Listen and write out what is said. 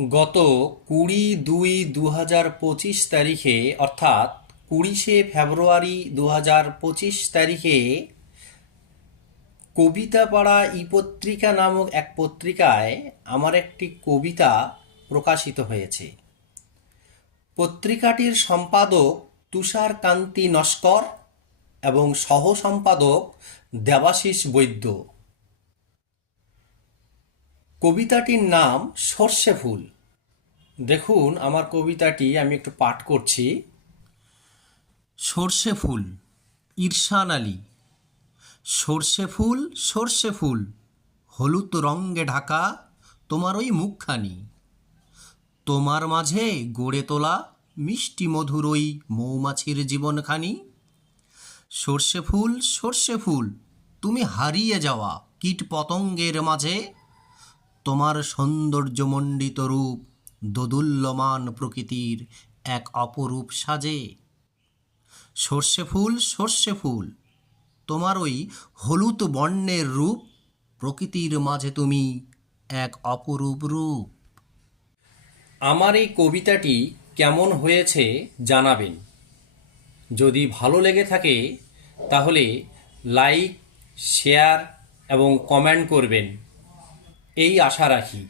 গত 20/2/2025 তারিখে অর্থাৎ 20শে ফেব্রুয়ারি 2025 তারিখে কবিতাপাড়া ই-পত্রিকা নামক এক পত্রিকায় আমার একটি কবিতা প্রকাশিত হয়েছে। পত্রিকাটির সম্পাদক তুষারকান্তি নস্কর এবং সহ সম্পাদক দেবাশিস বৈদ্য। কবিতাটির নাম সর্ষে ফুল। দেখুন আমার কবিতাটি আমি একটু পাঠ করছি। সর্ষে ফুল, ঈর্ষান আলী। সর্ষে ফুল, হলুদ রঙে ঢাকা তোমার ওই মুখখানি। তোমার মাঝে গড়ে তোলা মিষ্টি মধুর ওই মৌমাছির জীবনখানি। সর্ষে ফুল, তুমি হারিয়ে যাওয়া কীট পতঙ্গের মাঝে। তোমার সৌন্দর্যমণ্ডিত রূপ দোদুল্যমান প্রকৃতির এক অপরূপ সাজে। সর্ষে ফুল, তোমার ওই হলুদ বর্ণের রূপ প্রকৃতির মাঝে তুমি এক অপরূপ রূপ। আমার এই কবিতাটি কেমন হয়েছে জানাবেন। যদি ভালো লেগে থাকে তাহলে লাইক, শেয়ার এবং কমেন্ট করবেন, এই আশা রাখি।